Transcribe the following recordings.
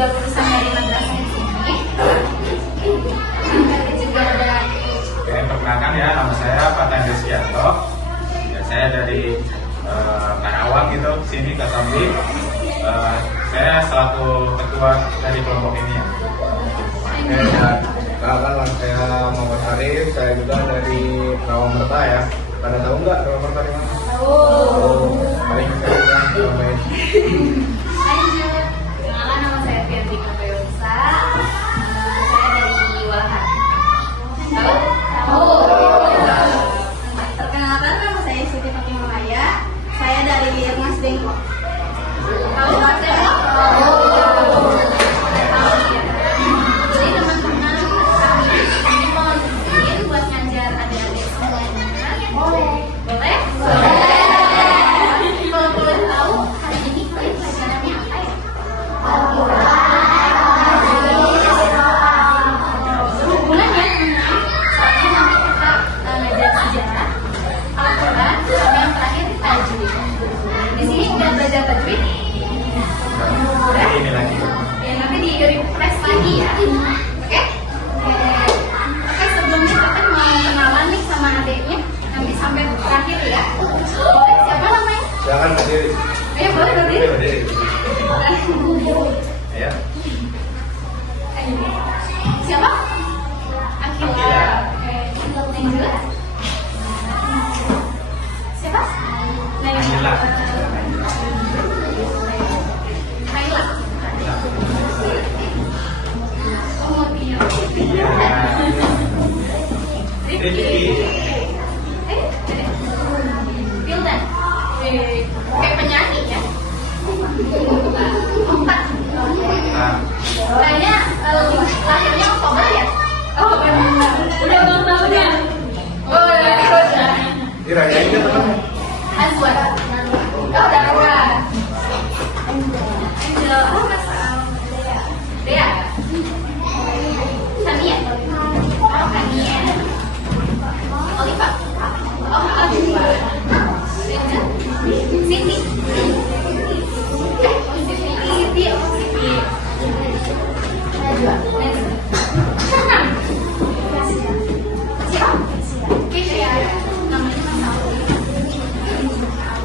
juga lulusan dari madrasah di sini. Juga ada. Oke, perkenalkan ya, nama saya Pak Tanda Sianto. Ya, saya dari Karawang gitu, sini ke Sambi. Saya selaku ketua dari kelompok ini ya. Perkenalkan, saya Muhammad Arif, saya juga dari Rawamerta ya. Pada tahu nggak Rawamerta di mana? Tahu. Mari kita lihat namanya. Lanjut. Kenalan, nama saya Fiatri Kapeosa. Saya dari Walahan. Tahu? Tahu. Perkenalkan, nama saya Siti Fatimah Maya. Saya dari Mas Bengkok. Tahu Mas Bengkok? Tahu. Jadi teman-teman, kami mau bikin buat ngajar adik-adik semuanya. Boleh. Boleh? Kalau boleh tahu, hari ini kalian pelajarannya apa ya? Hubungannya, soalnya nanti kita ngajar sejarah, Al-Quran, sama yang terakhir tajwid. Di sini udah belajar tajwid. Udah? Ini lagi. Ya, nanti di refresh lagi ya. Oke? Oke, sebelumnya kita mau kenalan nih sama adiknya. Nanti sampai terakhir ya. Boleh, siapa namanya? Jangan berdiri. Ya, boleh berdiri. Berdiri. Ya. Siapa? Akila. Akila. Najila. Siapa? Najila. Naila. Oh, Mutia. Iya. Rifki. Wildan. Kayak penyanyi ya. Empat. Nah, Kayaknya lahirnya Oktober ya? Oh benar. Udah ulang tahunnya. Oh ya. Kirain aja teman. Azwar. Oh Dara. Angel. Oh Mas Dea. Dea. Sania. Oh Sania. Oliva. Oh Oliva. Siti. Siti.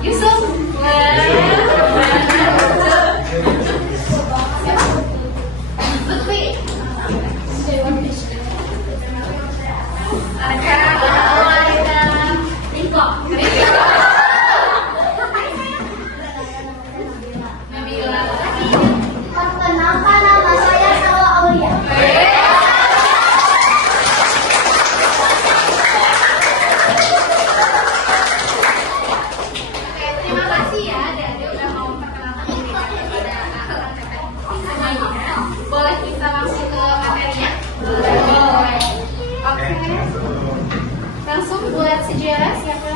Yusuf. Lutfi. Perkenalkan, nama saya Salwa Aulia. Oke, terima kasih ya adik-adik udah mau memperkenalkan diri kepada semuanya. Boleh kita langsung ke materinya? Boleh. Oke. Langsung buat sejarah siapa?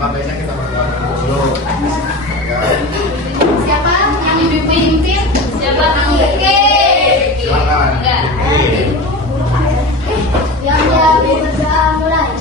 Makanya kita perkenalkan dulu. Ya. Siapa yang dipimpin? Siapa yang Silakan. Enggak. Yang sudah mulai.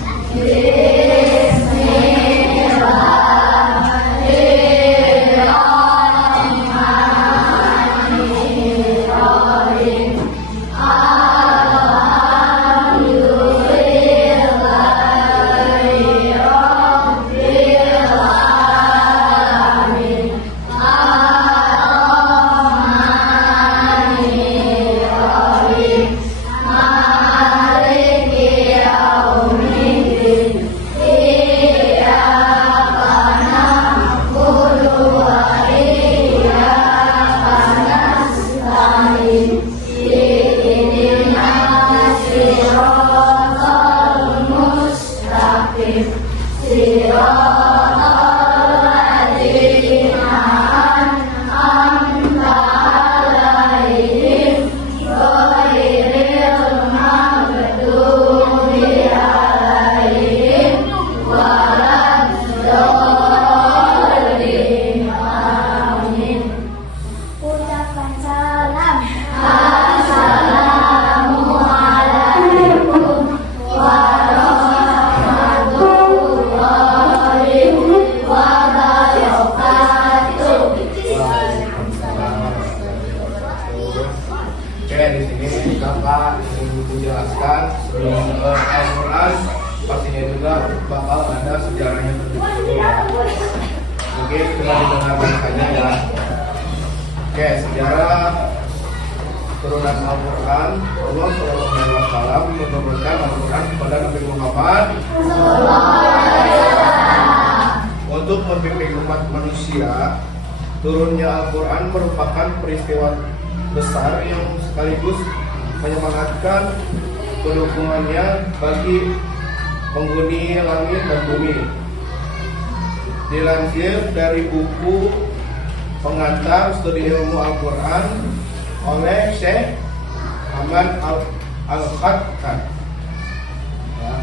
Assalamualaikum ada sejarahnya terlebih dahulu ya. Mungkin cuma didengarkan saja ya. Oke, sejarah turunan Al-Quran. Allah SAW menurunkan Al-Quran kepada Nabi Muhammad untuk membimbing umat manusia. Turunnya Al-Quran merupakan peristiwa besar yang sekaligus menyemangatkan pendukungannya bagi penghuni langit dan bumi. Dilansir dari buku pengantar studi ilmu Al-Quran oleh Syekh Ahmad Al-Khatkan. Ya.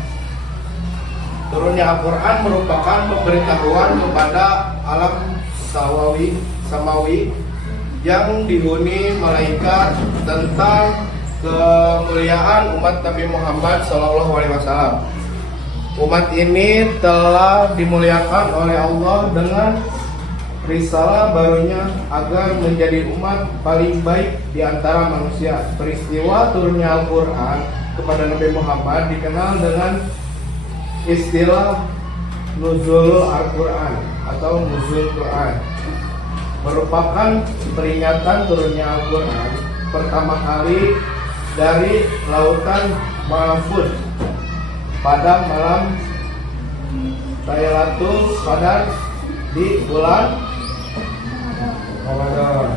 Turunnya Al-Quran merupakan pemberitahuan kepada alam samawi yang dihuni malaikat tentang kemuliaan umat Nabi Muhammad SAW. Umat ini telah dimuliakan oleh Allah dengan risalah barunya agar menjadi umat paling baik di antara manusia. Peristiwa turunnya Al-Quran kepada Nabi Muhammad dikenal dengan istilah Nuzul Al-Quran atau Nuzul Quran. Merupakan peringatan turunnya Al-Quran pertama kali dari lautan Mahfuz pada malam Lailatul Qadar di bulan Ramadan.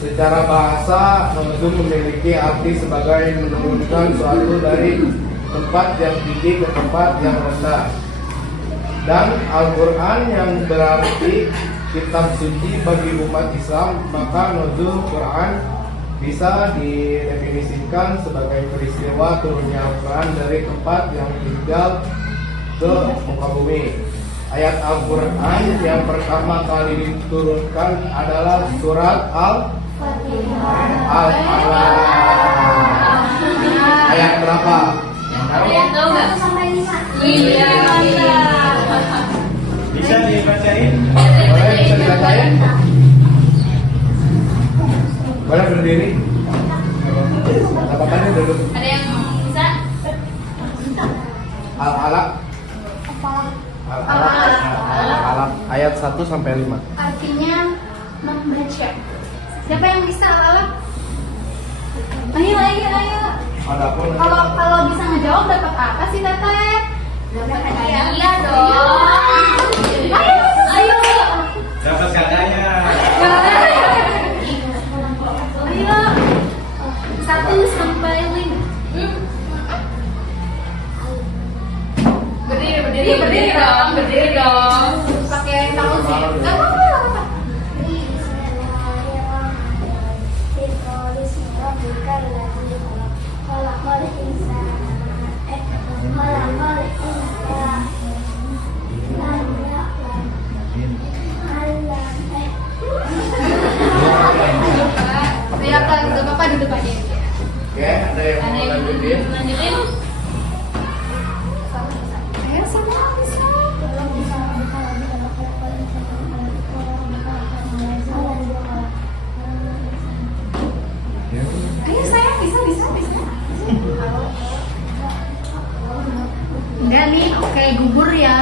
Secara bahasa, nuzul memiliki arti sebagai menurunkan suatu dari tempat yang tinggi ke tempat yang rendah. Dan Al-Quran yang berarti kitab suci bagi umat Islam, maka nuzul Quran bisa didefinisikan sebagai peristiwa turunnya Al-Quran dari tempat yang tinggal ke muka bumi. Ayat Al-Quran yang pertama kali diturunkan adalah surat Al-Alaq. Ayat berapa? Ada yang tahu nggak? Iya. Bisa dibacain? Boleh bisa dibacain? Boleh berdiri? Apa-apa nih duduk. Ada yang bisa? Al-Alaq. Al-Alaq ayat 1 sampai 5. Artinya membaca. Siapa yang bisa Alaq? Ayo. Adapun Kalau bisa ngejawab dapat apa sih Teteh? Dapat hadiah dong. Ayo. Dapat katanya. Ayo. 1 sampai 5. Berdiri dong. Pakai tangan sih. Enggak apa-apa. Silakan, Bapak duduk aja. Oke, ada yang mau lanjutin? Lanjutin. Ayo semua bisa. Ayo sayang bisa. Enggak nih, oke gugur ya.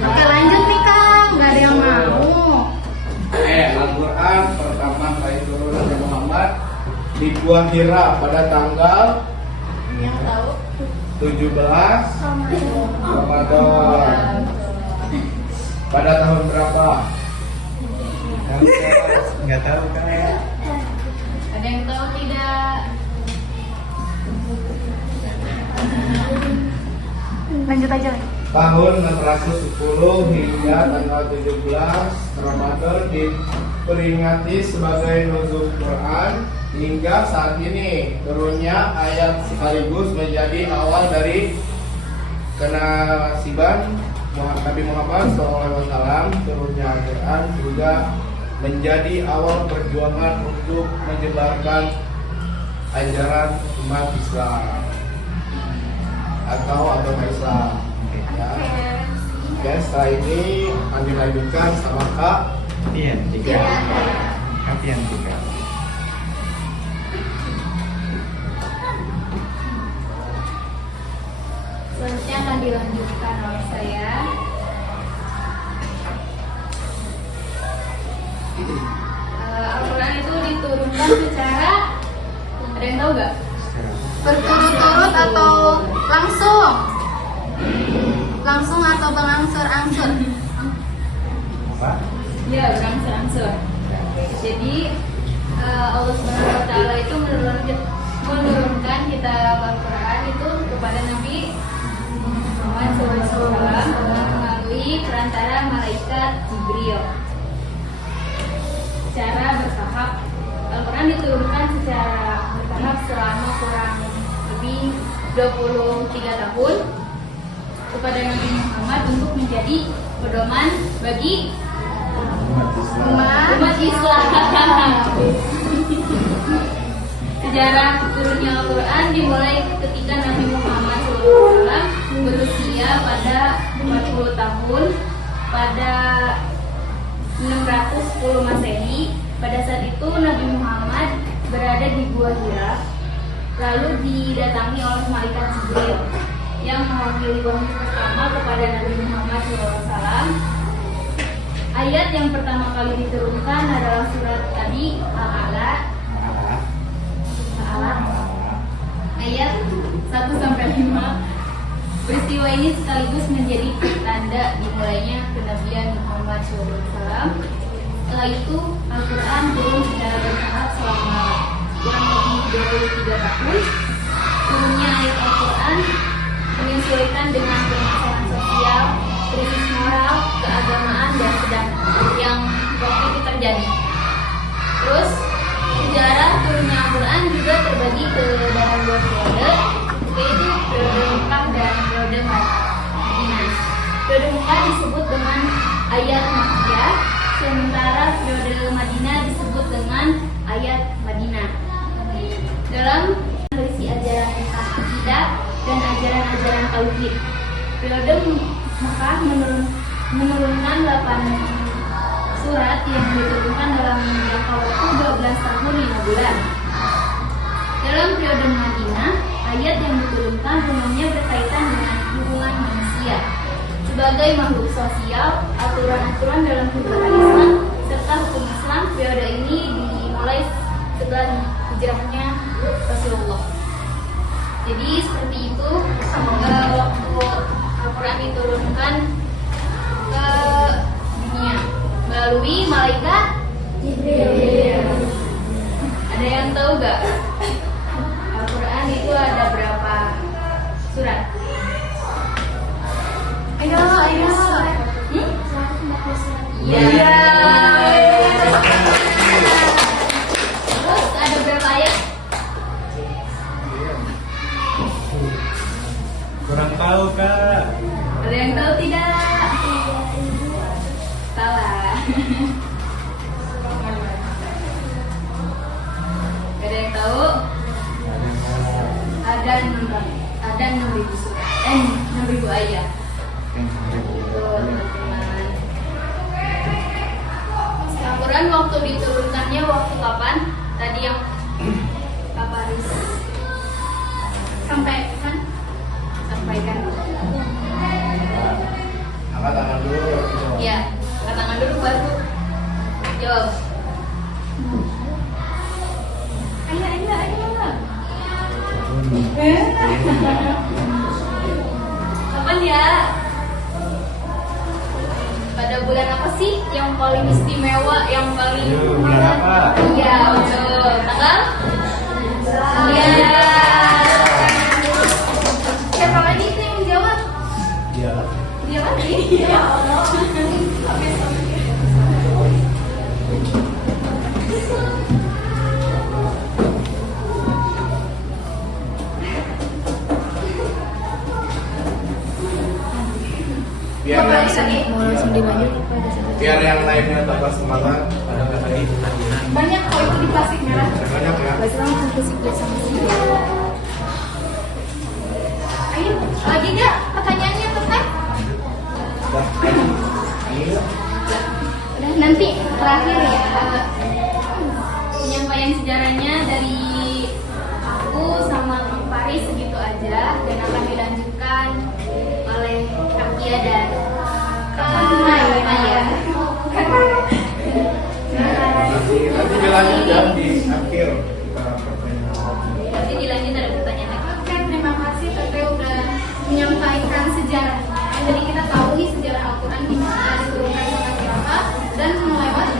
Oke lanjut nih Kang, nggak ada yang mau. Al-Quran pertama kali turun Nabi Muhammad di Gua Hira pada tanggal Yang tahu? 17 Ramadan. Pada tahun berapa? Nggak tahu kan? Ada yang tahu tidak? Lanjut aja lagi. Tahun 610 hingga tanggal 17 Ramadan diperingati sebagai nuzul Quran hingga saat ini. Turunnya ayat sekaligus menjadi awal dari kenasiban Nabi Muhammad SAW. Turunnya Al-Quran juga menjadi awal perjuangan untuk menyebarkan ajaran umat Islam atau agama Islam. Ya. Oke, setelah ini akan dilanjutkan sama Kak Tian 3. Tian 3. Selanjutnya akan dilanjutkan oleh saya. Al-Quran itu diturunkan secara, ada yang tahu nggak? Berturut-turut atau langsung? Langsung atau berangsur-angsur? Ya, berangsur-angsur. Jadi Allah Subhanahu Wa Taala itu menurunkan kitab Al-Quran itu kepada Nabi Muhammad SAW melalui perantara malaikat Jibril. Secara bertahap, Al-Quran diturunkan secara bertahap selama kurang lebih 23 tahun kepada Nabi Muhammad untuk menjadi pedoman bagi umat Islam. Sejarah turunnya Al-Quran dimulai ketika Nabi Muhammad SAW berusia pada 40 tahun pada 610 Masehi. Pada saat itu Nabi Muhammad berada di Gua Hira, lalu didatangi oleh malaikat Jibril yang mewakili wahyu pertama kepada Nabi Muhammad SAW. Ayat yang pertama kali diturunkan adalah surat tadi Al-A'la ayat 1-5. Peristiwa ini sekaligus menjadi tanda dimulainya kenabian Muhammad SAW. Setelah itu Al-Quran turun secara bertahap selama kurang lebih 23 tahun. Turunnya ayat Al-Quran menyesuaikan dengan permasalahan sosial, krisis moral, keagamaan dan sedang yang waktu itu terjadi. Terus sejarah turunnya Al-Quran juga terbagi ke dalam 2 periode, yaitu periode Mekah dan periode Madinah. Periode Mekah disebut dengan ayat Makkiyah, sementara periode Madinah disebut dengan ayat Madinah. Dalam berisi ajaran akidah dan ajaran-ajaran tauhid. Periode Mekah menurunkan 8 surat yang diturunkan dalam jangka waktu 12 tahun 5 bulan. Dalam periode Madinah, ayat yang diturunkan umumnya berkaitan dengan hubungan manusia sebagai makhluk sosial, aturan-aturan dalam kehidupan Islam serta hukum Islam. Periode ini dimulai setelah hijrahnya Rasulullah. Jadi seperti itu waktu Al-Quran diturunkan ke dunia melalui malaikat Jibril. Ada yang tahu gak? Al-Quran itu ada berapa surat? Ayo. Iya. Terus ada berapa ayat? Kurang tahu Kak. Ada yang tahu tidak? Salah. Ada yang tahu? Ada 6.000 surat. 6.000 ayat. Betul, teman-teman. Al-Quran waktu diturunkannya waktu kapan? Tadi yang Kak Paris sampaikan. Angkat tangan dulu. Ya, angkat tangan dulu baru jawab. Ayo. Kapan ya? Pada bulan apa sih yang paling istimewa, yang paling Bulan apa? Iya, betul. Tanggal? Iya. Siapa lagi itu yang jawab? Iya. Dia lagi. Ya Allah. Biar yang lainnya tambah semangat. Ada nggak tadi? Banyak kok itu di plastik merah. Banyak ya. Ayo, lagi nggak pertanyaannya Ustaz? Iya. Udah, nanti terakhir ya penyampaian sejarahnya dari aku sama Kang Faris segitu aja, dan akan dilanjutkan Iya dan Maya. Nanti dilanjut ya di akhir kita pertanyaan. Nanti dilanjut ada pertanyaan. Oke, terima kasih Tete udah menyampaikan sejarahnya. Jadi kita tahu nih sejarah Al-Quran gimana diturunkan sama siapa dan melewat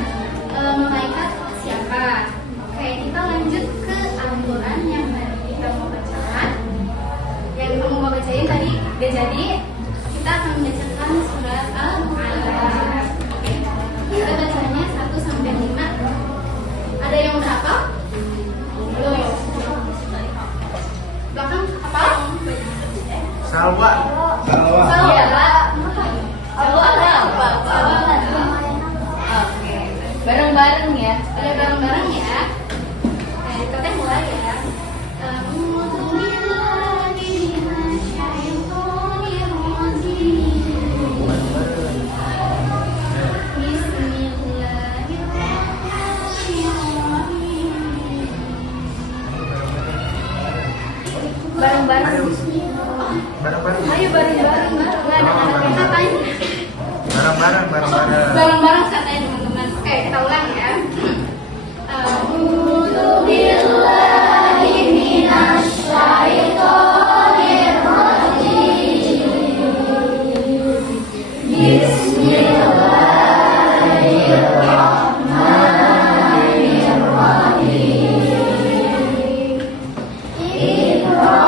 malaikat siapa. Oke, kita lanjut ke Al-Quran yang tadi kita mau bacakan. Yang kamu mau bacain tadi udah jadi. Kita akan membacakan surat Al-Alaq. Oke, kita bacanya 1 sampai 5. Ada yang udah hafal? Belum. Belakang hafal? Salwa. Salwa. Oke, bareng-bareng ya. Ada bareng-bareng ya. Kita mulai ya. Bareng-bareng. Ayo bareng-bareng. Nggak ada anak yang katanya. Bareng-bareng. Bareng-bareng katanya teman-teman. Oke, kita ulang ya. A'udzu billahi minasy syaithanir rajim. Bismillahirrahmanirrahim. Iqra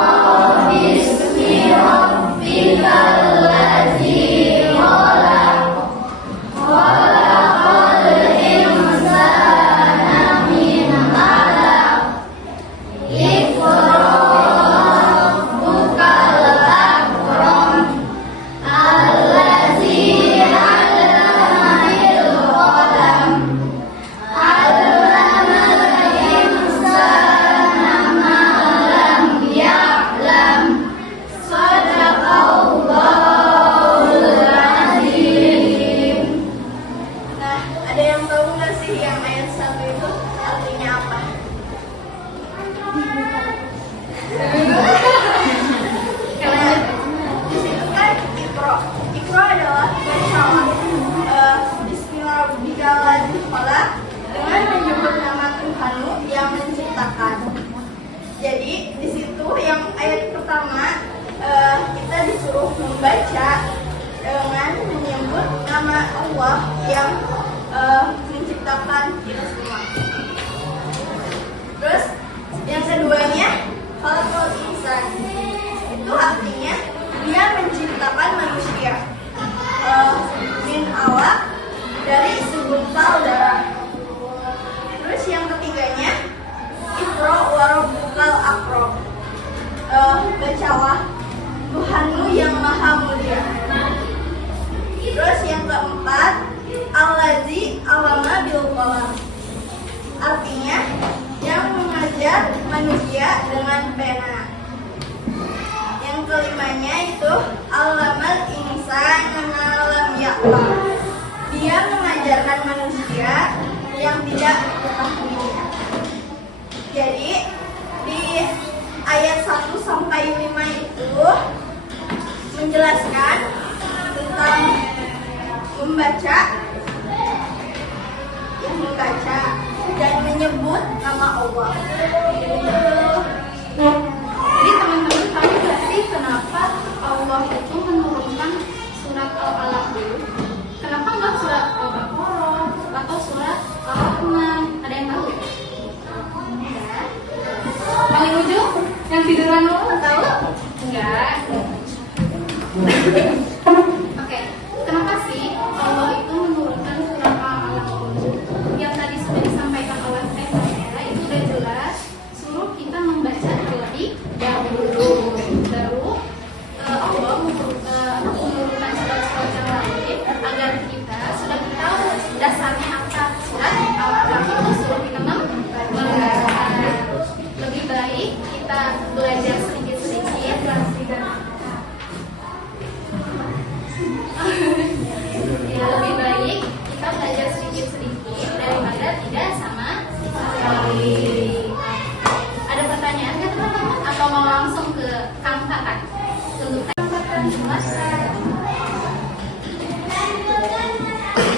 bismi rabbikal ladzi khalaq. Khalaqal insana min 'alaq. Iqra rabbukal akram. Alladzi 'allama bil qalam. 'Allamal insana ma lam ya'lam. Shadaqallahul azim. Nah, ada yang tahu nggak sih yang ayat 1 itu artinya apa? Di situ kan Iqra. Iqra adalah bacalah. Bismillahirrahmanirrahim dengan menyebut nama Tuhanmu yang menciptakan. Jadi di situ yang ayat pertama kita disuruh membaca dengan menyebut nama Allah yang menciptakan kita semua. Terus yang keduanya khalaqal insan. Itu artinya dia menciptakan manusia min alaq dari segumpal darah. Terus yang ketiganya Iqra wa rabbukal akram. Bacalah Tuhanmu yang maha mulia. Terus yang keempat Alladzi 'allama bil qalam. Artinya yang mengajar manusia dengan pena. Yang kelimanya itu Allamal insana ma lam ya'lam. Dia mengajarkan manusia yang tidak mengetahuinya. Jadi di ayat 1 sampai 5 itu menjelaskan tentang membaca dan menyebut nama Allah. Jadi teman-teman tahu nggak sih kenapa Allah itu menurunkan surat Al-Alaq dulu? Kenapa nggak surat Al-Baqarah atau surat Al-Rahman? Ada yang tahu? Ya. Paling ujung yang tiduran dulu tahu? Enggak. Oke, kenapa sih Allah itu menurunkan surat Al-Alaq dulu? Yang tadi sudah disampaikan oleh saya itu sudah jelas suruh kita membaca terlebih dahulu. Baru Allah menurunkan surat-surat yang lain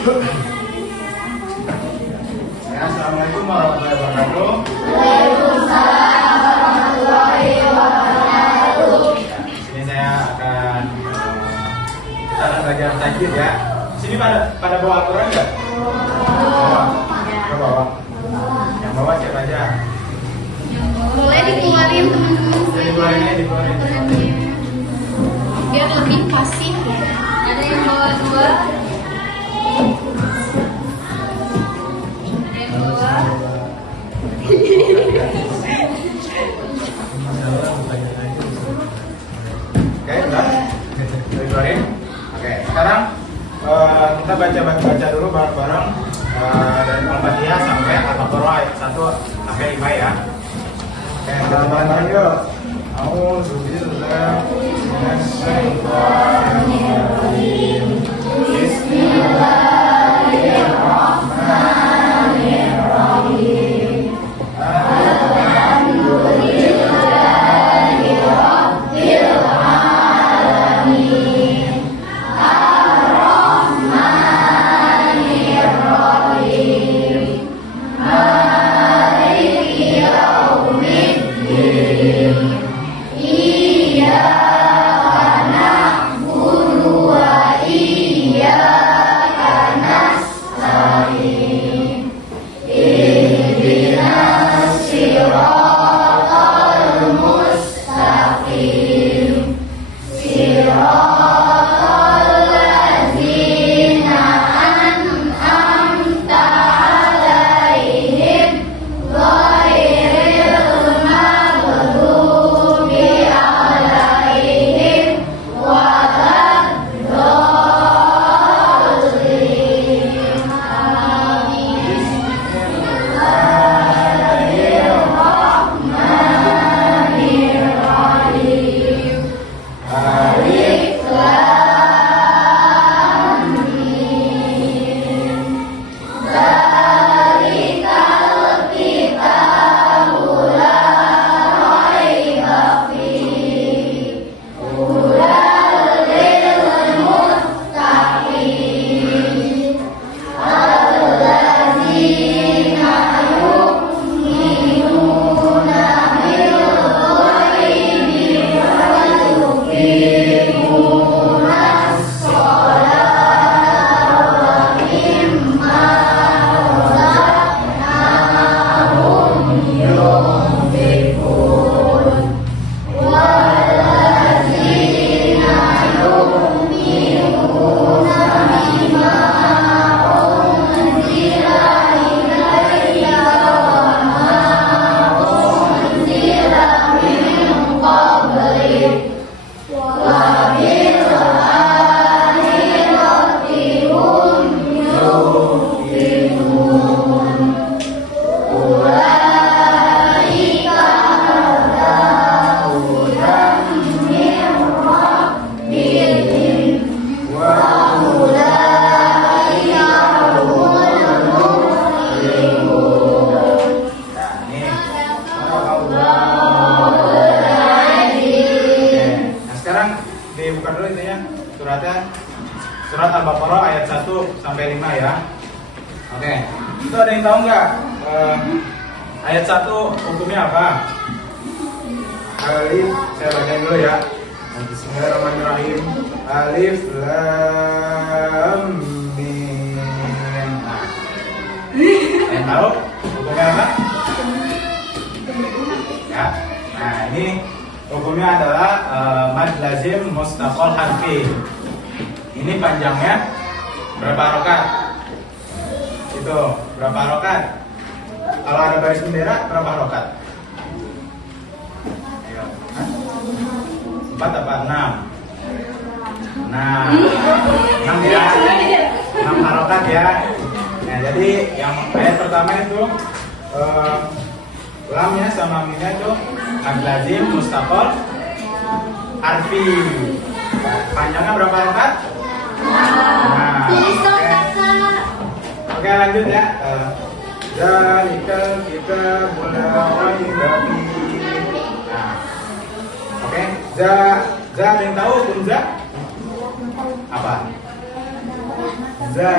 Ya, assalamualaikum warahmatullahi wabarakatuh. Di sini saya akan kita akan belajar tajwid ya. Sini pada bawa Al-Quran nggak? Bawa. Bawa. Yang bawa siapa aja? Boleh dikeluarin teman-teman. Dikeluarin aja, dikeluarin. Biar lebih pasif ya. Ada yang bawa 2. Ada yang bawa. Oke, udah? Dikeluarin. Oke, sekarang kita baca dulu bareng-bareng dari Al-Fatihah sampai Al-Baqarah ayat 1 sampai 5 ya. Oke, kita bareng-bareng yuk. A'udzubillahi minasyaitonirrajim. Bismillahirrahmanirrahim. Dibuka dulu intinya suratnya, surat Al-Baqarah ayat 1 sampai 5 ya. Oke, itu ada yang tahu nggak ayat 1 hukumnya apa? Alif, saya bacain dulu ya. Bismillahirrahmanirrahim. Alif Lam Mim. Nah, yang tahu hukumnya apa? Ya, nah ini hukumnya adalah mad lazim mustaqol harfi. Ini panjangnya berapa rokat? Itu berapa rokat? Kalau ada baris bendera berapa rokat? Ayo, 4 apa 6? Nah, 6 ya, 6 harokat ya. Nah jadi yang ayat pertama itu lamnya sama mimnya itu mad lazim mustaqol harfi. Panjangnya berapa rokat? Nah, oke lanjut ya. Zalikal kitabul la raiba fihi. Nah, oke, za ada yang tahu hukum za? Apa? Za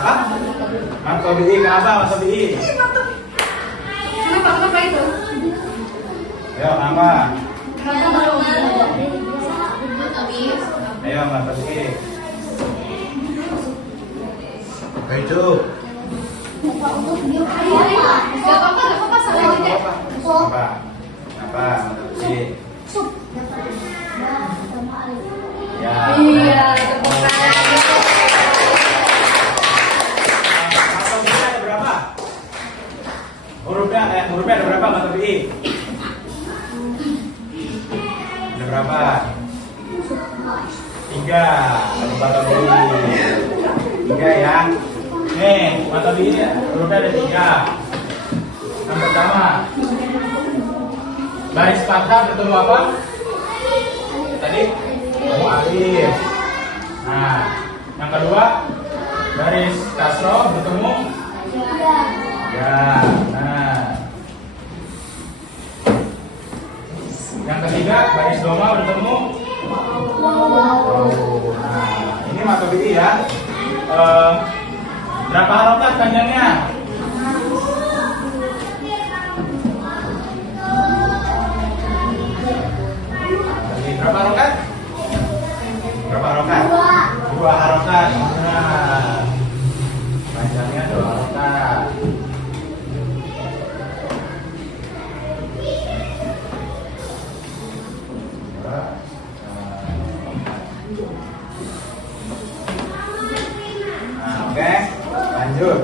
Apa? Matobi'i. Kenapa Matobi'i? Kenapa itu? Ayo, kenapa? Habis. Ayo, Matobi'i. Itu. Gak apa-apa, salah aja. Apa? Apa? Matobi'i. Ya. Iya, tepuk tangan. Matobi'i ada berapa? Hurufnya ada berapa Matobi'i? Ada berapa? 3. Ada Matobi'i. 3 ya. Nih, Matobi'i hurufnya ada 3. Yang pertama, baris fathah bertemu apa? Tadi? Oh, alif. Nah, yang kedua, baris kasroh bertemu ya. Nah, yang ketiga, baris doma bertemu oh. Nah, ini Matobi'i ya. Berapa harokat panjangnya? Berapa harokat? Berapa harokat? 2 harokat. Nah, panjangnya 2 harokat. Nah, oke, lanjut.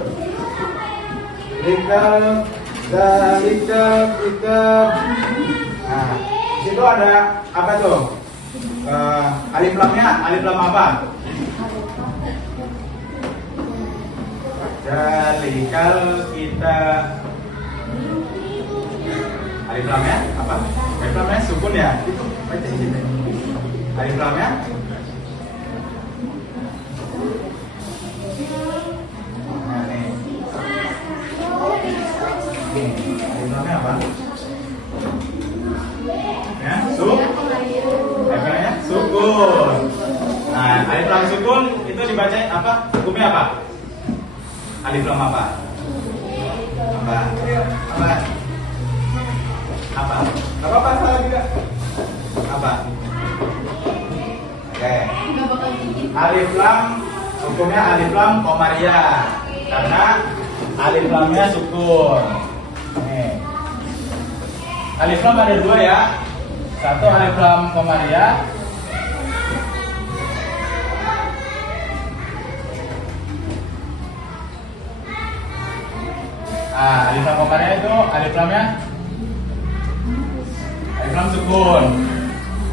Kitab. Nah, di situ ada apa tuh? Alif lamnya, alif lam apa? Dalikal kita. Alif lamnya apa? Alif lamnya sukun ya? Itu baca di sini. Alif lamnya nah, nih. Alif lamnya apa? Ya, sukun. Nah, alif lam sukun itu dibaca apa? Hukumnya apa? Alif lam apa? Apa? Apa? Apa? Apa salah juga? Apa? Oke. Alif lam hukumnya alif lam komariah karena alif lamnya sukun. Nih. Alif lam ada 2 ya. Satu alif lam komariah. Alif lam komariah itu alif lamnya alif lam sukun.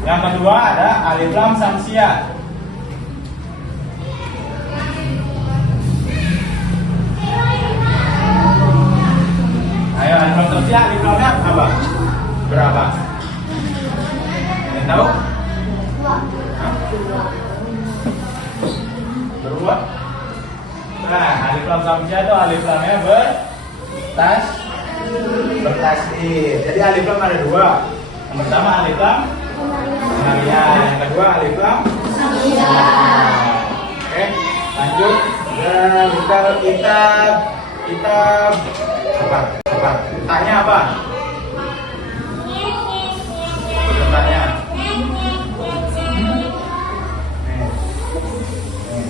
Yang kedua ada alif lam samsiah. Ayo alif lam samsiah alif lamnya apa? Berapa? Yang tahu? Berubah? Nah, alif lam samsiah itu alif lamnya bertasdid. Jadi alif lam ada 2. Yang pertama alif lam komariah, yang kedua alif lam samsiah. Oke, lanjut. Dan kitab cepat. Tanya apa? Tanya.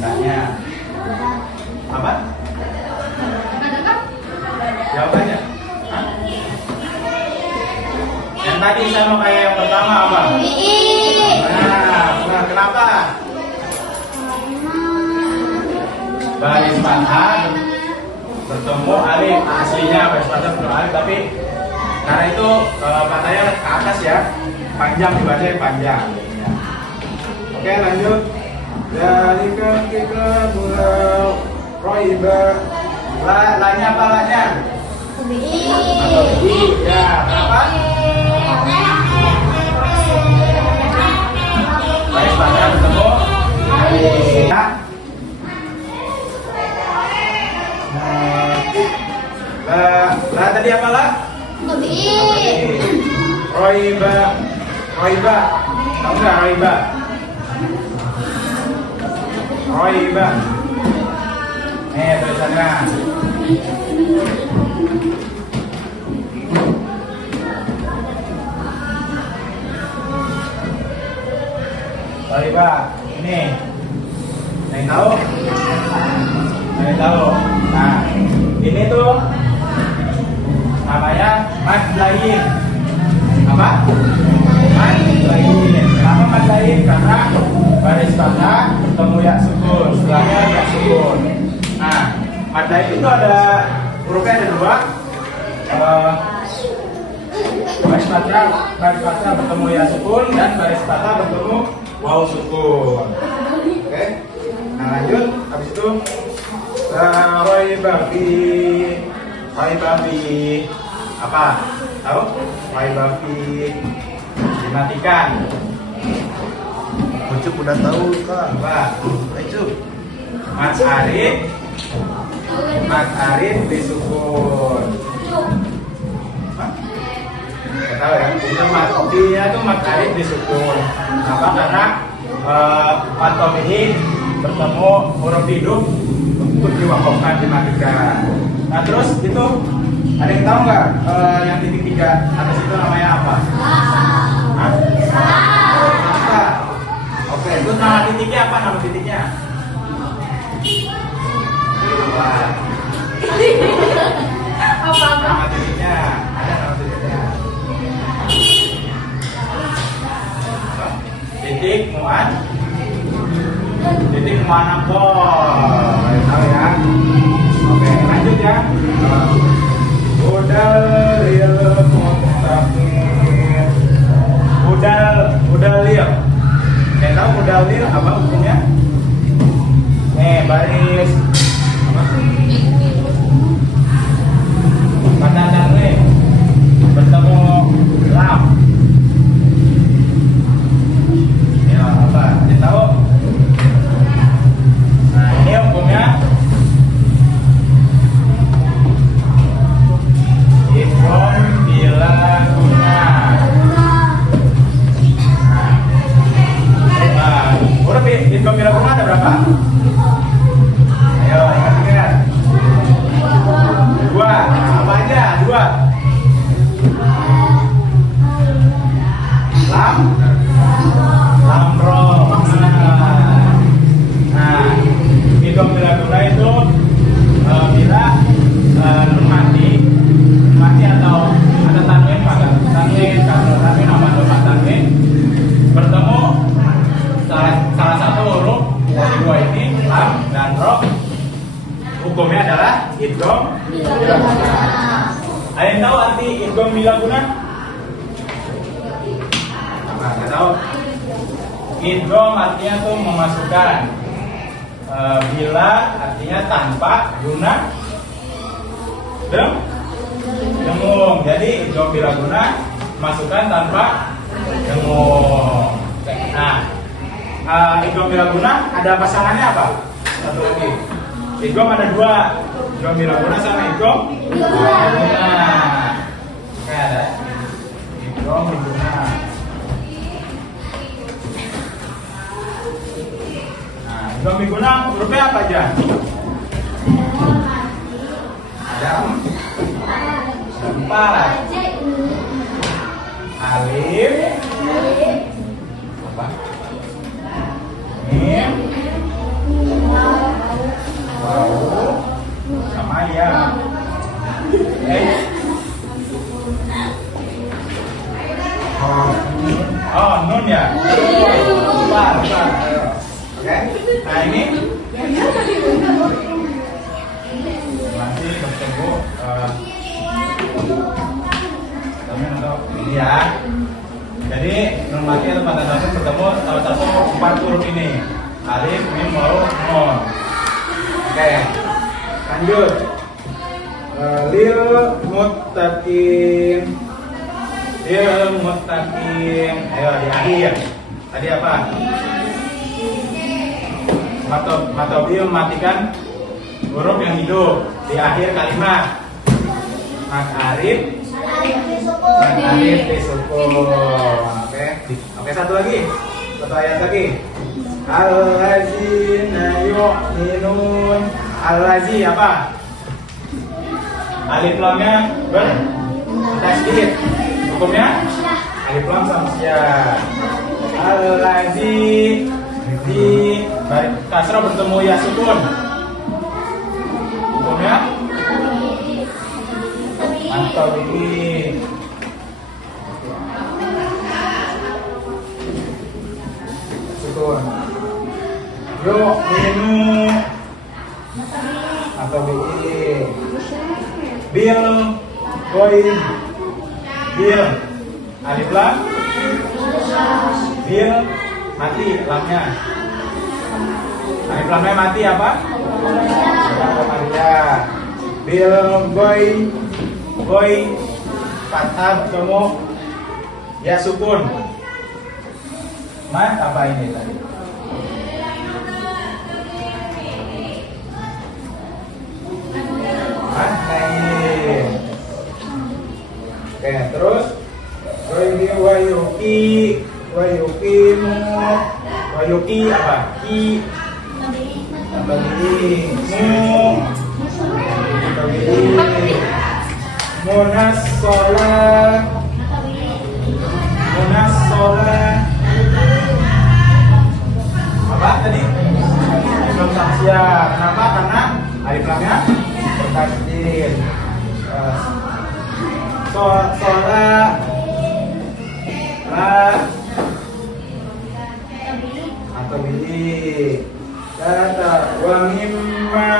Tanya. Apa? Jawab aja. Hah? Yang tadi sama kayak yang pertama apa? Nah, kenapa? Baris fathah bertemu alif, aslinya baris fathah bertemu alif, tapi karena itu fathahnya ke atas ya, panjang dibaca panjang. Ya. Oke, lanjut. Dari kita mulai roiba. Lanya apa lanya? Matobi'i. Ya, kenapa? Baris fathah bertemu alif. Lah tadi apa lah? Roiba. Tahu nggak roiba? tulisannya. Baik Pak, ini yang tahu? Yang tahu? Nah, ini tuh namanya mad lain. Apa? Mad lain. Kenapa mad lain? Karena baris fathah bertemu ya sukun, setelahnya ya sukun. Nah, mad lain itu ada hurufnya ada dua. Baris fathah bertemu ya sukun dan baris fathah bertemu waw sukun. Oke. Nah, lanjut. Habis itu Waibafi apa? Tahu? Waibafi dimatikan. Ucup udah tahu Kak. Apa? Ucup. Mat Arif disukun. Hah? Nggak tahu ya. Itu dia tuh Mat Arif disukun. Kenapa? Karena pantomim bertemu huruf hidup untuk diwakafkan dimatikan. Nah terus itu ada yang tahu nggak yang titik tiga atas itu namanya apa? Hah? Oke, itu nama titiknya apa? Nama titiknya? Apa? Nama titiknya ada nama titiknya. Titik muan. Titik manapun, tahu ya? Oke, lanjut ya. Udalil mustaqim. Udalil. Saya tahu udalil apa hukumnya? Baris apa? Kata tanwin bertemu lam. Ya apa? Saya tahu. Ini hukumnya idgham bila guna. Huruf idgham bila guna ada berapa? Ayo ingat-ingat. Dua. Apa aja? Dua. Lam ro. Nah, idgham bila guna itu bila nun mati atau ada tanwin pada tanwin nama nama tanwin bertemu salah satu huruf dari dua ini lam dan ro, hukumnya adalah idgham bila guna. Ada yang tahu arti idgham bila guna? Nggak tahu. Idgham artinya tuh memasukkan, bila artinya tanpa, guna dengung. Jadi idgham bila guna masukkan tanpa dengung. Nah, idgham bila guna ada pasangannya apa? Satu lagi. Idgham ada dua. Idgham bila guna sama idgham bila guna. Oke, ada idgham bila guna. Nah, idgham bila guna hurufnya apa aja? Ada empat. Alif, apa? Mim, waw, sama ya. Oh, nun ya. Empat. Oke. Nah ini masih bertemu ini ya. Jadi nun mati atau pada satu bertemu salah satu empat huruf ini. Alif, mim, waw, nun. Oke. Lanjut. Lil muttaqin. Lil muttaqin. Ayo di akhir. Tadi apa? Matobi mematikan huruf yang hidup di akhir kalimat. Mat Arif disukun. Oke, satu lagi. Satu ayat lagi. Allazina yu'minun. Allazi apa? Alif lamnya bertasydid. Hukumnya alif lam samsiah. Allazi di kasrah bertemu ya sukun. Hukumnya antawi. Sukun. Yu'minu atau bil koi bil alif lam bil mati lamnya alif lamnya mati apa? Maria bil goi fathah bertemu ya sukun. Mat apa ini tadi? Oke, terus wayuki apa? Ki atau munas sholat apa tadi? Belum samsiah. Kenapa? Karena alif lamnya bertasydid. Sholat atau bihi kata wa mimma.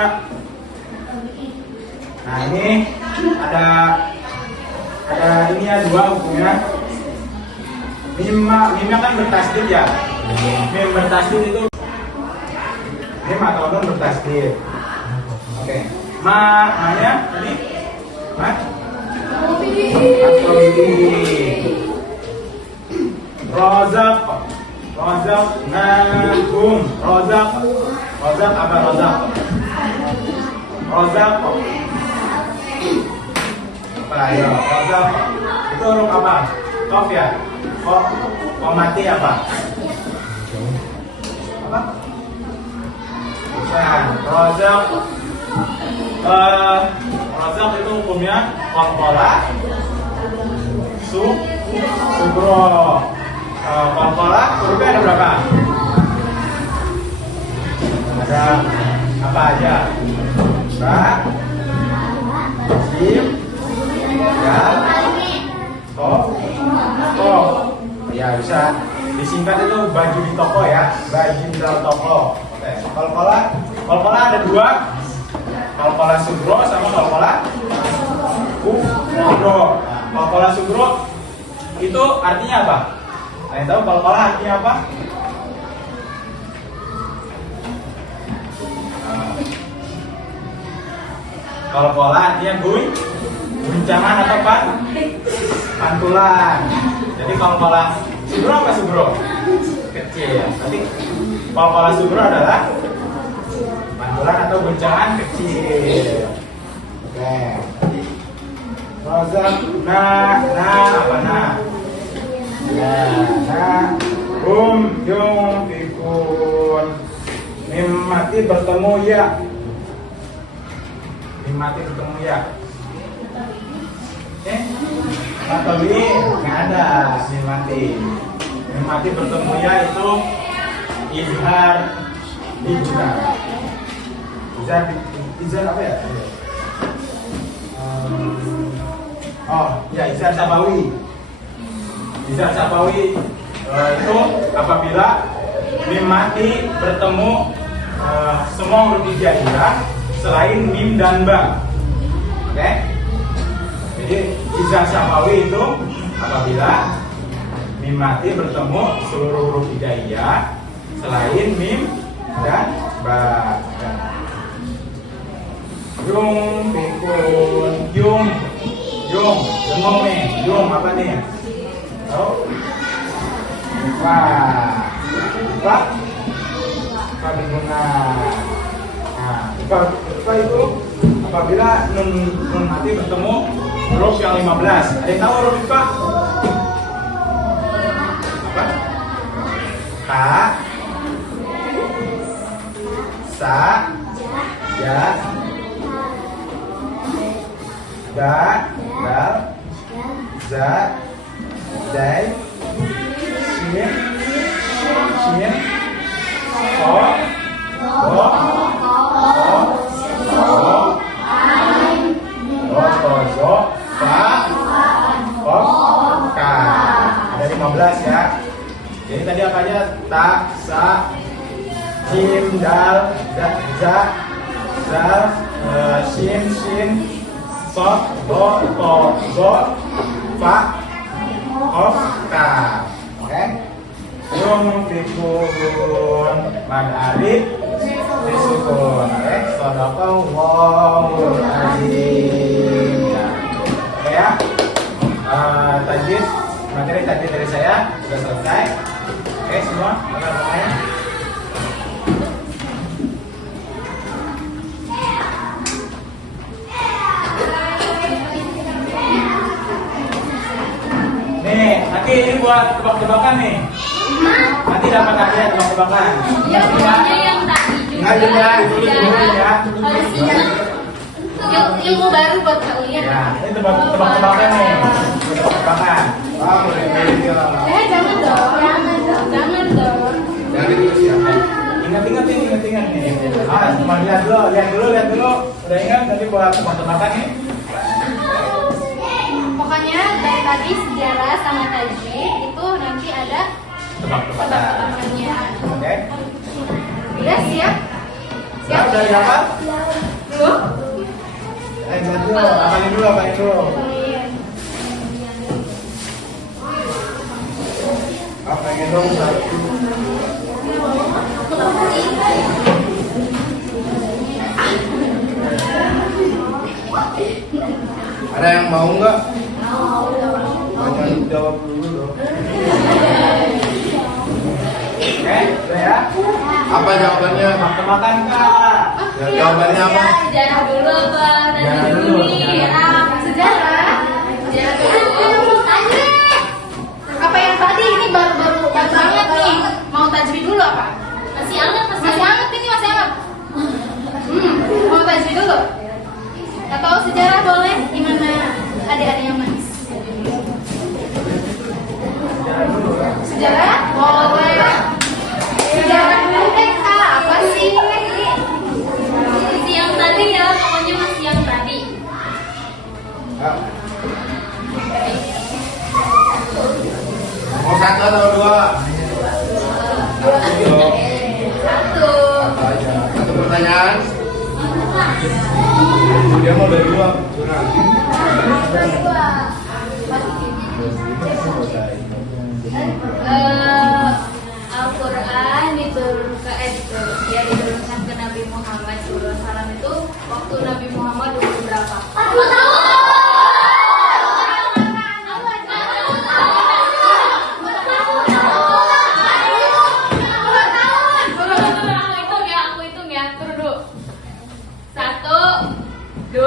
Nah ini ada ini ya dua hukumnya. Mimma kan bertasydid ya. Mim bertasydid itu mim atau nun bertasydid. Oke. Ma-nya tadi ma Rozak nahum rozak apa rozak apa ya rozak itu huruf apa? Kof ya? Kof mati apa? Bukan rozak itu hukumnya qalqala sugro. Qalqala hurufnya ada berapa? Ada apa aja? Ba, sim, dal, to. Ya bisa disingkat itu baju di toko ya, baju di dalam toko. Oke, qalqala ada dua. Qalqala sugro sama qalqala kubro. Qalqala sugro itu artinya apa? Ada yang tahu qalqala artinya apa? Qalqala artinya guncangan atau pantulan. Jadi qalqala sugro apa sugro? Kecil. Nanti qalqala sugro adalah pantulan atau guncangan kecil. Oke. Rozak apa yunfikun. Mimati bertemu ya. Tapi nggak ada mimati bertemu ya itu izhar apa ya? Izhar sabawi. Izhar sabawi itu apabila mim mati bertemu semua huruf hijaiyah selain mim dan ba. Oke? Jadi izhar sabawi itu apabila mim mati bertemu seluruh huruf hijaiyah selain mim dan ba. Yung apa nih? Tahu? Apa digunakan? Nah, itu apabila nun mati bertemu huruf yang 15. Ada yang tahu huruf IPA? Apa? Ka, Sa. Ja. Ga. Dal. Za. Zai. Shin. Shin. Ko. Go. Zo. Fa. Kok. Ka. Ada 15 ya. Jadi tadi apa aja? Ta, sa, jim, dal, za, zal, shin, sok, do, to, zo, fa, of, ka. Oke? Yung pikun, mad alif, disukun. Oke? Sodoko, wawul, azim. Oke ya? Tajwid, materi tajwid dari saya sudah selesai. Oke semua, makan. Nih, nanti ini buat tebak-tebakan nih. Nanti dapat hadiah tebak-tebakan. Ya, pokoknya yang tadi juga. Nggak ada, dulu ya. Harus ingat. Ilmu baru buat kalian. Ya, ini tebak-tebakan nih. Tebak-tebakan. Jangan dong. Jangan dong. Dari dulu ya. Ingat-ingat nih. Cuma lihat dulu. Udah ingat tadi buat tebak-tebakan nih. Pokoknya dari tadi sejarah sama tajwid itu nanti ada Tebak-tebakan. tebak-tebakannya. Oke. Udah siap? Siap dari apa? Dulu? Apalin dulu. Apa yang dong? Ada yang mau nggak? Jangan jawab dulu dong. Oke, udah ya. Apa jawabannya? Tebak-tebakan Kak. Ya, jawabannya apa? Sejarah dulu apa? Sejarah dulu. Sejarah. Sejarah dulu. Apa yang tadi ini baru banget nih. Mau tajwid dulu apa? Masih hangat ini masih hangat. Mau tajwid dulu? Atau sejarah boleh? Gimana adik-adik yang manis? Sejarah? Boleh. Sejarah dulu deh Kak. Apa sih? Yang tadi ya, pokoknya masih yang tadi. Mau satu atau dua? Satu. Satu pertanyaan. Dia mau dari dua. Al-Quran diturunkan ke Nabi Muhammad SAW itu waktu Nabi Muhammad umur berapa? 2 tahun. Aku hitung ya. Turun dulu. 1, 2.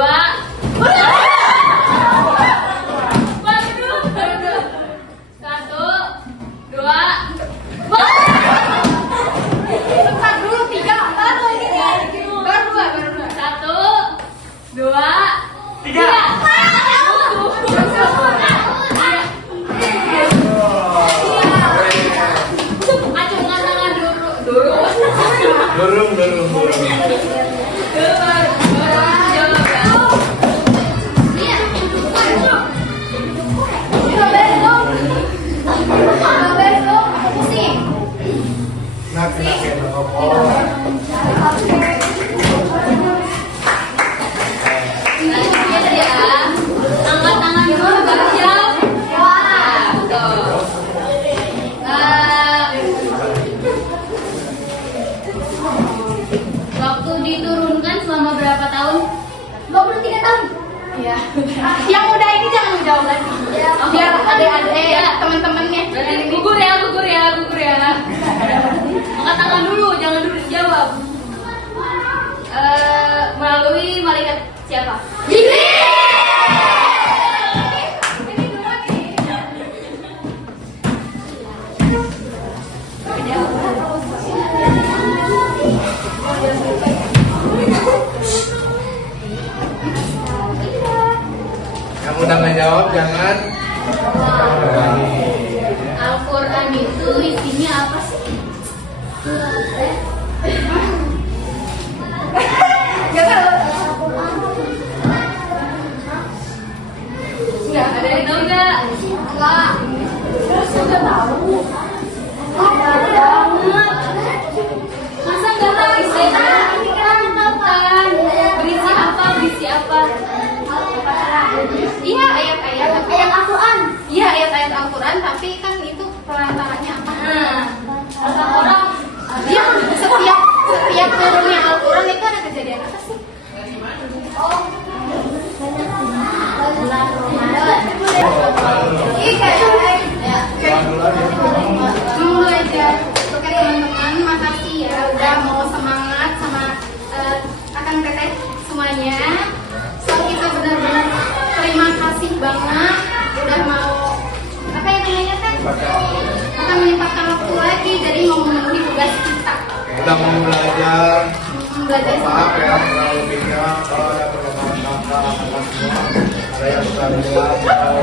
Dorong. Angkat tangan dulu baru jawab. Tuh. Waktu diturunkan selama berapa tahun? 23 tahun. Ya. Yang udah ini jangan menjawab lagi. Biar adik-adik teman-temannya. Gugur ya. Angkat tangan dulu, jangan dulu dijawab. Melalui malaikat siapa? Jibril. jawab jangan berani. Al-Quran itu isinya apa sih? Nggak ada yang tahu nggak? Nggak. Sudah tahu. Banget. Masa nggak tahu sih? Ini kan bukan. Berisi apa? Berisi apa? Iya ayat-ayat. Ayat Al-Quran. Iya ayat-ayat Al-Quran. Tapi kan itu perantaranya apa? Orang. Dia setiap turunnya Al-Quran itu ada kejadian apa sih? Bulan Ramadan. Dulu aja. Oke teman-teman, makasih ya udah mau semangat sama Akang Teteh semuanya. So kita benar-benar terima kasih banget udah mau apa yang namanya kan? Kita menyempatkan waktu lagi jadi mau memenuhi tugas kita. Kita mau belajar. Belajar Maaf ya, kurang lebihnya kalau ada perkembangan kata akan semua ada yang kurang jelas atau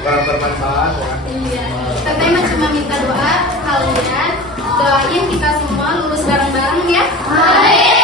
kurang bermanfaat ya. Iya. Teteh mah cuma minta doa kalian doain kita semua lulus bareng-bareng ya. Amin.